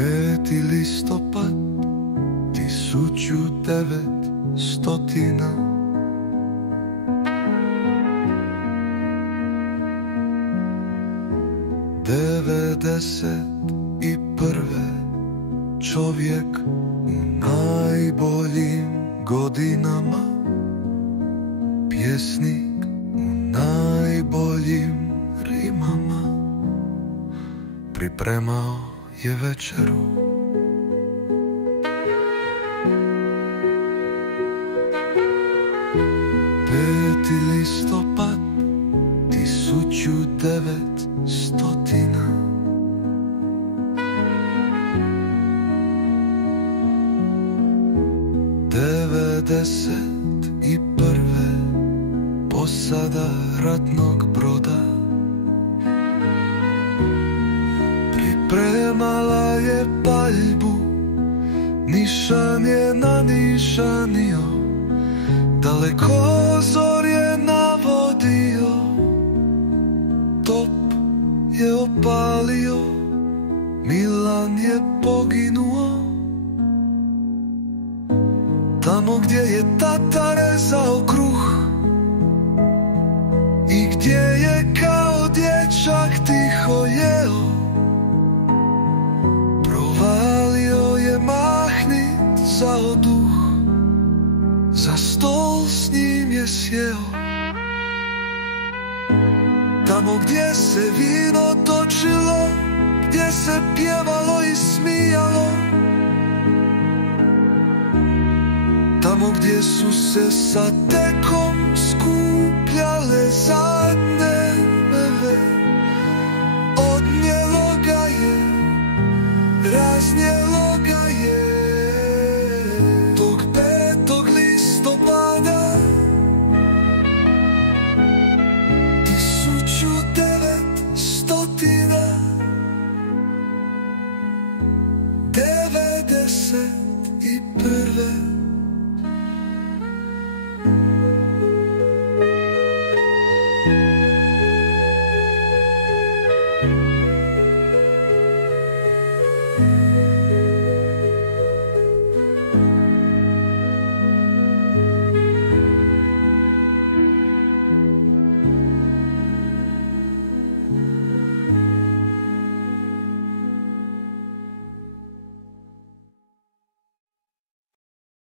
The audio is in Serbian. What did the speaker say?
5. listopad 1900. 91. čovjek u najboljim godinama, pjesnik u najboljim rimama, pripremao je večeru. 5. listopad 1900. 91. posada ratnog broda pripremala je paljbu, nišan je nanišanio, dalekozor je navodio, top je opalio, Milan je poginuo. Tamo gdje je tata rezao kruh i gdje je kao dječak tiho jeo, provalio je mahnit za oduh, za stol s njim je sjeo. Tamo gdje se vino točilo, gdje se pjevalo i smijalo, tamo gdje su se sa tekom skupljale zadnje meve, odnijelo ga je, raznijelo ga je. Tog 5. listopada 1991.